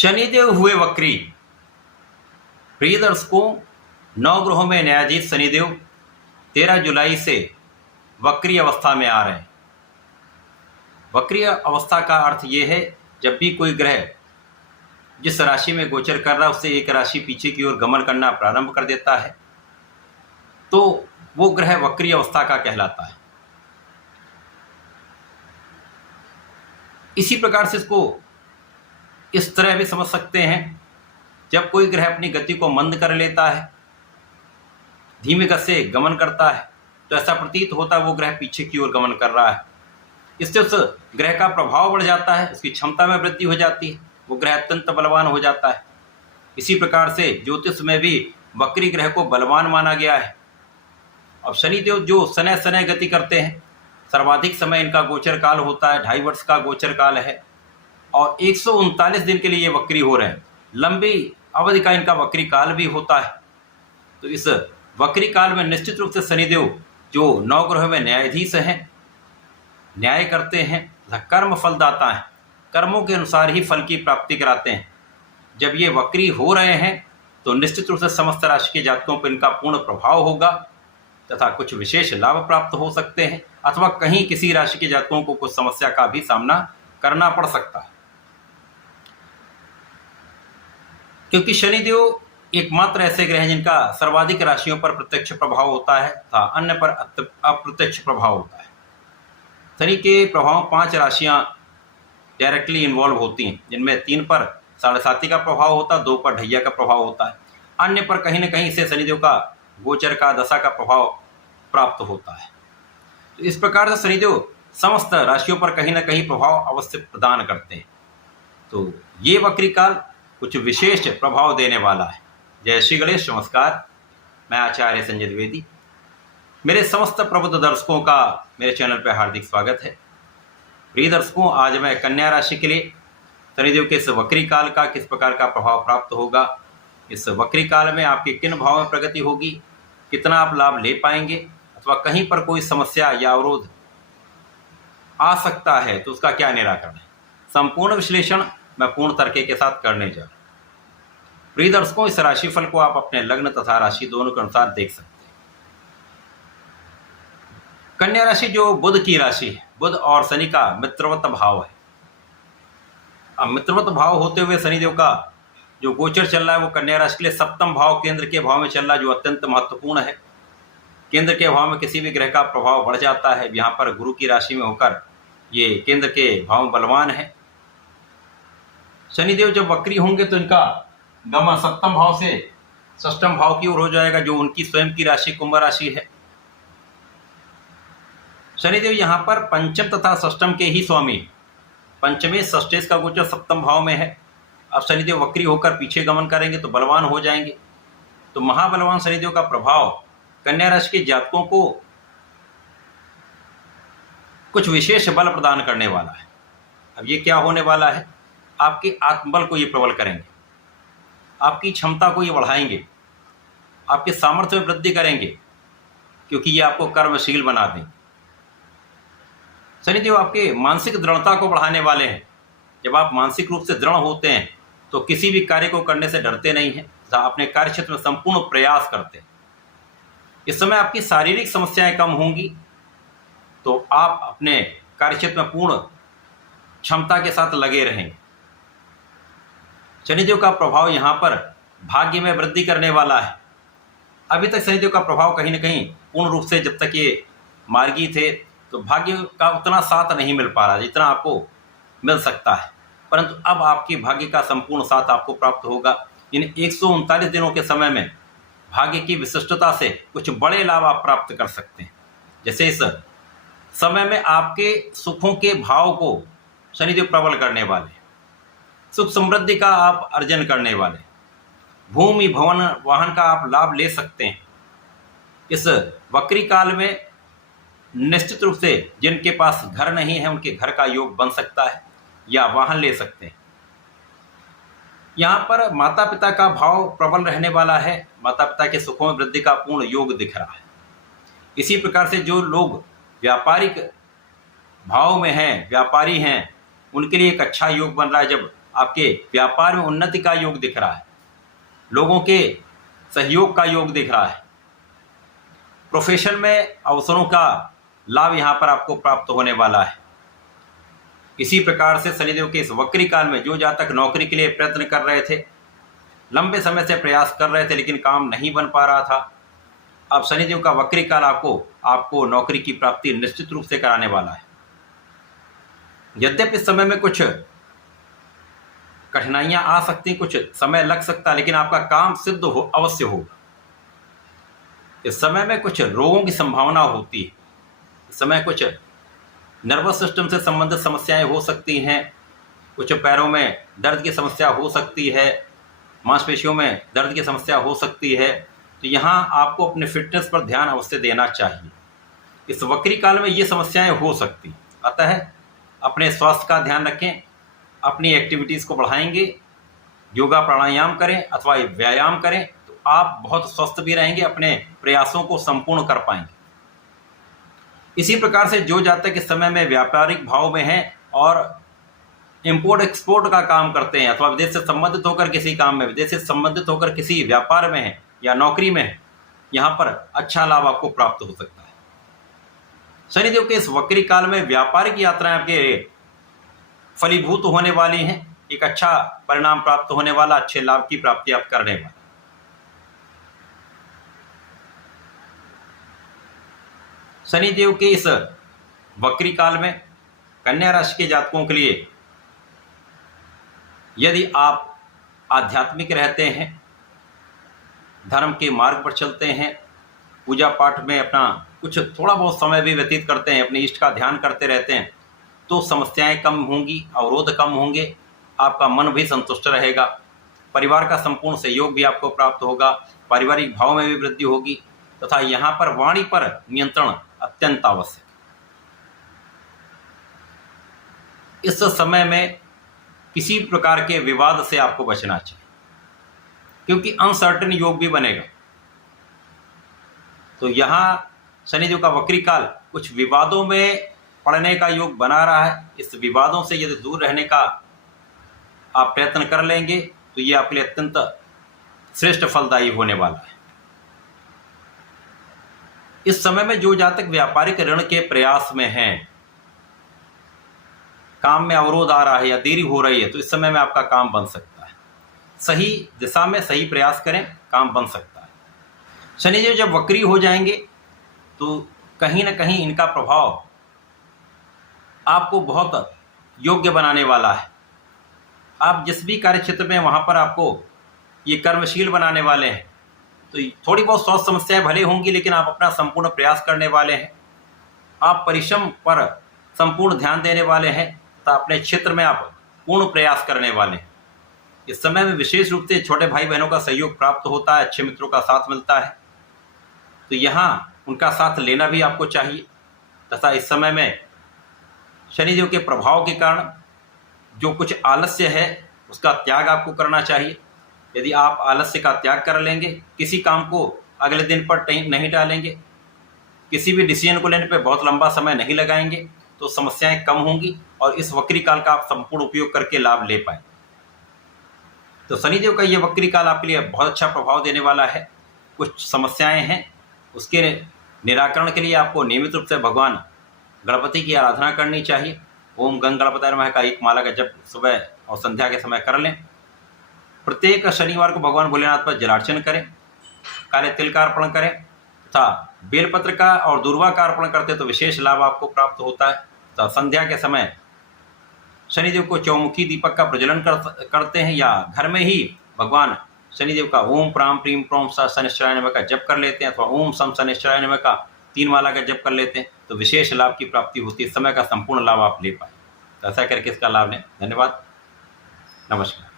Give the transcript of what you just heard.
शनिदेव हुए वक्री। प्रिय दर्शकों, नवग्रहों में न्यायाधीश शनिदेव 13 जुलाई से वक्री अवस्था में आ रहे हैं। वक्री अवस्था का अर्थ यह है, जब भी कोई ग्रह जिस राशि में गोचर कर रहा है उससे एक राशि पीछे की ओर गमन करना प्रारंभ कर देता है तो वो ग्रह वक्री अवस्था का कहलाता है। इसी प्रकार से इसको इस तरह भी समझ सकते हैं, जब कोई ग्रह अपनी गति को मंद कर लेता है, धीमी गति से गमन करता है, तो ऐसा प्रतीत होता है वो ग्रह पीछे की ओर गमन कर रहा है। इससे उस ग्रह का प्रभाव बढ़ जाता है, उसकी क्षमता में वृद्धि हो जाती है, वो ग्रह अत्यंत बलवान हो जाता है। इसी प्रकार से ज्योतिष में भी वक्री ग्रह को बलवान माना गया है। अब शनिदेव जो शनय शनय गति करते हैं, सर्वाधिक समय इनका गोचर काल होता है, 2.5 वर्ष का गोचर काल है और 139 दिन के लिए ये वक्री हो रहे हैं। लंबी अवधि का इनका वक्री काल भी होता है। तो इस वक्री काल में निश्चित रूप से शनिदेव जो नवग्रह में न्यायाधीश हैं, न्याय करते हैं, कर्म फलदाता हैं, कर्मों के अनुसार ही फल की प्राप्ति कराते हैं। जब ये वक्री हो रहे हैं तो निश्चित रूप से समस्त राशि के जातकों पर इनका पूर्ण प्रभाव होगा तथा कुछ विशेष लाभ प्राप्त हो सकते हैं, अथवा कहीं किसी राशि के जातकों को कुछ समस्या का भी सामना करना पड़ सकता है। क्योंकि शनिदेव एकमात्र ऐसे ग्रह हैं जिनका सर्वाधिक राशियों पर प्रत्यक्ष प्रभाव होता है तथा अन्य पर अप्रत्यक्ष प्रभाव होता है। शनि के प्रभाव 5 राशियां डायरेक्टली इन्वॉल्व होती हैं, जिनमें 3 पर 7.5 का प्रभाव होता है, 2 पर ढैया का प्रभाव होता है, अन्य पर कहीं न कहीं से शनिदेव का गोचर का दशा का प्रभाव प्राप्त होता है। तो इस प्रकार से शनिदेव समस्त राशियों पर कहीं न कहीं प्रभाव अवश्य प्रदान करते हैं। तो ये वक्री काल कुछ विशेष प्रभाव देने वाला है। जय श्री गणेश, नमस्कार। मैं आचार्य संजय द्विवेदी। मेरे समस्त प्रबुद्ध दर्शकों का मेरे चैनल पर हार्दिक स्वागत है। प्रिय दर्शकों, आज मैं कन्या राशि के लिए शनिदेव के इस वक्री काल का किस प्रकार का प्रभाव प्राप्त होगा, इस वक्री काल में आपके किन भाव में प्रगति होगी, कितना आप लाभ ले पाएंगे, अथवा कहीं पर कोई समस्या या अवरोध आ सकता है तो उसका क्या निराकरण है, संपूर्ण विश्लेषण मैं पूर्ण तर्क के साथ करने जा रहा हूं। प्रिय दर्शकों, इस राशिफल को आप अपने लग्न तथा राशि दोनों के अनुसार देख सकते हैं। कन्या राशि जो बुध की राशि है, बुध और शनि का मित्रवत भाव है। अब मित्रवत भाव होते हुए शनिदेव का जो गोचर चल रहा है वो कन्या राशि के लिए सप्तम भाव केंद्र के भाव में चल रहा है, जो अत्यंत महत्वपूर्ण है। केंद्र के भाव में किसी भी ग्रह का प्रभाव बढ़ जाता है। यहाँ पर गुरु की राशि में होकर ये केंद्र के भाव में बलवान है। शनिदेव जब वक्री होंगे तो इनका गमन सप्तम भाव से षष्ठम भाव की ओर हो जाएगा, जो उनकी स्वयं की राशि कुंभ राशि है। शनिदेव यहाँ पर पंचम तथा षष्ठम के ही स्वामी, पंचमे षष्ठेश का गोचर सप्तम भाव में है। अब शनिदेव वक्री होकर पीछे गमन करेंगे तो बलवान हो जाएंगे। तो महाबलवान शनिदेव का प्रभाव कन्या राशि के जातकों को कुछ विशेष बल प्रदान करने वाला है। अब ये क्या होने वाला है, आपके आत्मबल को ये प्रबल करेंगे, आपकी क्षमता को ये बढ़ाएंगे, आपके सामर्थ्य में वृद्धि करेंगे, क्योंकि ये आपको कर्मशील बना दें। शनिदेव आपके मानसिक दृढ़ता को बढ़ाने वाले हैं। जब आप मानसिक रूप से दृढ़ होते हैं तो किसी भी कार्य को करने से डरते नहीं हैं, अपने कार्य क्षेत्र में संपूर्ण प्रयास करते हैं। इस समय आपकी शारीरिक समस्याएं कम होंगी तो आप अपने कार्य क्षेत्र में पूर्ण क्षमता के साथ लगे रहेंगे। शनिदेव का प्रभाव यहाँ पर भाग्य में वृद्धि करने वाला है। अभी तक शनिदेव का प्रभाव कहीं न कहीं पूर्ण रूप से, जब तक ये मार्गी थे तो भाग्य का उतना साथ नहीं मिल पा रहा जितना आपको मिल सकता है, परंतु अब आपके भाग्य का संपूर्ण साथ आपको प्राप्त होगा। इन 139 दिनों के समय में भाग्य की विशिष्टता से कुछ बड़े लाभ आप प्राप्त कर सकते हैं। जैसे इस समय में आपके सुखों के भाव को शनिदेव प्रबल करने वाले, सुख समृद्धि का आप अर्जन करने वाले, भूमि भवन वाहन का आप लाभ ले सकते हैं। इस वक्री काल में निश्चित रूप से जिनके पास घर नहीं है उनके घर का योग बन सकता है या वाहन ले सकते हैं। यहाँ पर माता पिता का भाव प्रबल रहने वाला है। माता पिता के सुखों में वृद्धि का पूर्ण योग दिख रहा है। इसी प्रकार से जो लोग व्यापारिक भाव में हैं, व्यापारी हैं, उनके लिए एक अच्छा योग बन रहा है। जब आपके व्यापार में उन्नति का योग दिख रहा है, लोगों के सहयोग का योग दिख रहा है, प्रोफेशन में अवसरों का लाभ यहाँ पर आपको प्राप्त होने वाला है। इसी प्रकार से शनिदेव के इस वक्री काल में जो जातक नौकरी के लिए प्रयत्न कर रहे थे, लंबे समय से प्रयास कर रहे थे लेकिन काम नहीं बन पा रहा था, अब शनिदेव का वक्री काल आपको नौकरी की प्राप्ति निश्चित रूप से कराने वाला है। यद्यपि इस समय में कुछ कठिनाइयां आ सकती, कुछ समय लग सकता है, लेकिन आपका काम सिद्ध अवश्य होगा। इस समय में कुछ रोगों की संभावना होती है, इस समय कुछ नर्वस सिस्टम से संबंधित समस्याएं हो सकती हैं, कुछ पैरों में दर्द की समस्या हो सकती है, मांसपेशियों में दर्द की समस्या हो सकती है। तो यहाँ आपको अपने फिटनेस पर ध्यान अवश्य देना चाहिए। इस वक्री काल में ये समस्याएं हो सकती, अतः अपने स्वास्थ्य का ध्यान रखें, अपनी एक्टिविटीज़ को बढ़ाएंगे, योगा प्राणायाम करें अथवा व्यायाम करें तो आप बहुत स्वस्थ भी रहेंगे, अपने प्रयासों को संपूर्ण कर पाएंगे। इसी प्रकार से जो जातक इस समय में व्यापारिक भाव में हैं और इंपोर्ट एक्सपोर्ट का काम करते हैं अथवा विदेश से संबंधित होकर किसी काम में, विदेश से संबंधित होकर किसी व्यापार में है या नौकरी में है, यहाँ पर अच्छा लाभ आपको प्राप्त हो सकता है। शनिदेव के इस वक्री काल में व्यापारिक यात्राएं आपके फलीभूत होने वाली हैं, एक अच्छा परिणाम प्राप्त होने वाला, अच्छे लाभ की प्राप्ति आप करने वाले। शनिदेव के इस वक्री काल में कन्या राशि के जातकों के लिए यदि आप आध्यात्मिक रहते हैं, धर्म के मार्ग पर चलते हैं, पूजा पाठ में अपना कुछ थोड़ा बहुत समय भी व्यतीत करते हैं, अपने इष्ट का ध्यान करते रहते हैं, तो समस्याएं कम होंगी, अवरोध कम होंगे, आपका मन भी संतुष्ट रहेगा, परिवार का संपूर्ण सहयोग भी आपको प्राप्त होगा, पारिवारिक भाव में भी वृद्धि होगी तथा यहाँ पर वाणी पर नियंत्रण अत्यंत आवश्यक। इस समय में किसी प्रकार के विवाद से आपको बचना चाहिए, क्योंकि अनसर्टेन योग भी बनेगा। तो यहाँ शनिदेव का वक्री काल कुछ विवादों में पड़ने का योग बना रहा है। इस विवादों से यदि दूर रहने का आप प्रयत्न कर लेंगे तो ये आपके लिए अत्यंत श्रेष्ठ फलदायी होने वाला है। इस समय में जो जातक व्यापारिक ऋण के प्रयास में हैं, काम में अवरोध आ रहा है या देरी हो रही है, तो इस समय में आपका काम बन सकता है। सही दिशा में सही प्रयास करें, काम बन सकता है। शनिदेव जब वक्री हो जाएंगे तो कहीं ना कहीं इनका प्रभाव आपको बहुत योग्य बनाने वाला है। आप जिस भी कार्य क्षेत्र में वहाँ पर आपको ये कर्मशील बनाने वाले हैं। तो थोड़ी बहुत स्वास्थ्य समस्याएं भले होंगी, लेकिन आप अपना संपूर्ण प्रयास करने वाले हैं, आप परिश्रम पर संपूर्ण ध्यान देने वाले हैं, तो अपने क्षेत्र में आप पूर्ण प्रयास करने वाले हैं। इस समय में विशेष रूप से छोटे भाई बहनों का सहयोग प्राप्त होता है, अच्छे मित्रों का साथ मिलता है, तो यहाँ उनका साथ लेना भी आपको चाहिए। तथा इस समय में शनिदेव के प्रभाव के कारण जो कुछ आलस्य है उसका त्याग आपको करना चाहिए। यदि आप आलस्य का त्याग कर लेंगे, किसी काम को अगले दिन पर नहीं डालेंगे, किसी भी डिसीजन को लेने पे बहुत लंबा समय नहीं लगाएंगे, तो समस्याएं कम होंगी और इस वक्री काल का आप संपूर्ण उपयोग करके लाभ ले पाए। तो शनिदेव का ये वक्री काल आपके लिए बहुत अच्छा प्रभाव देने वाला है। कुछ समस्याएं हैं, उसके निराकरण के लिए आपको नियमित रूप से भगवान गणपति की आराधना करनी चाहिए। ओम गंग गणपतये नमः का एक माला का जप सुबह और संध्या के समय कर लें। प्रत्येक शनिवार को भगवान भोलेनाथ पर जलार्चन करें, काले तिल का अर्पण करें तथा बेलपत्र का और दूर्वा का अर्पण करते तो विशेष लाभ आपको प्राप्त होता है। तो संध्या के समय शनिदेव को चौमुखी दीपक का प्रज्वलन करते हैं या घर में ही भगवान शनिदेव का ओम प्राम प्रीम प्रोम स शनिश्चराय नमः का जप कर लेते हैं अथवा ओम सम शनिश्चराय नमः का 3 माला का जप कर लेते हैं, तो विशेष लाभ की प्राप्ति होती है। समय का संपूर्ण लाभ आप ले पाए। तो ऐसा करके इसका लाभ लें। धन्यवाद, नमस्कार।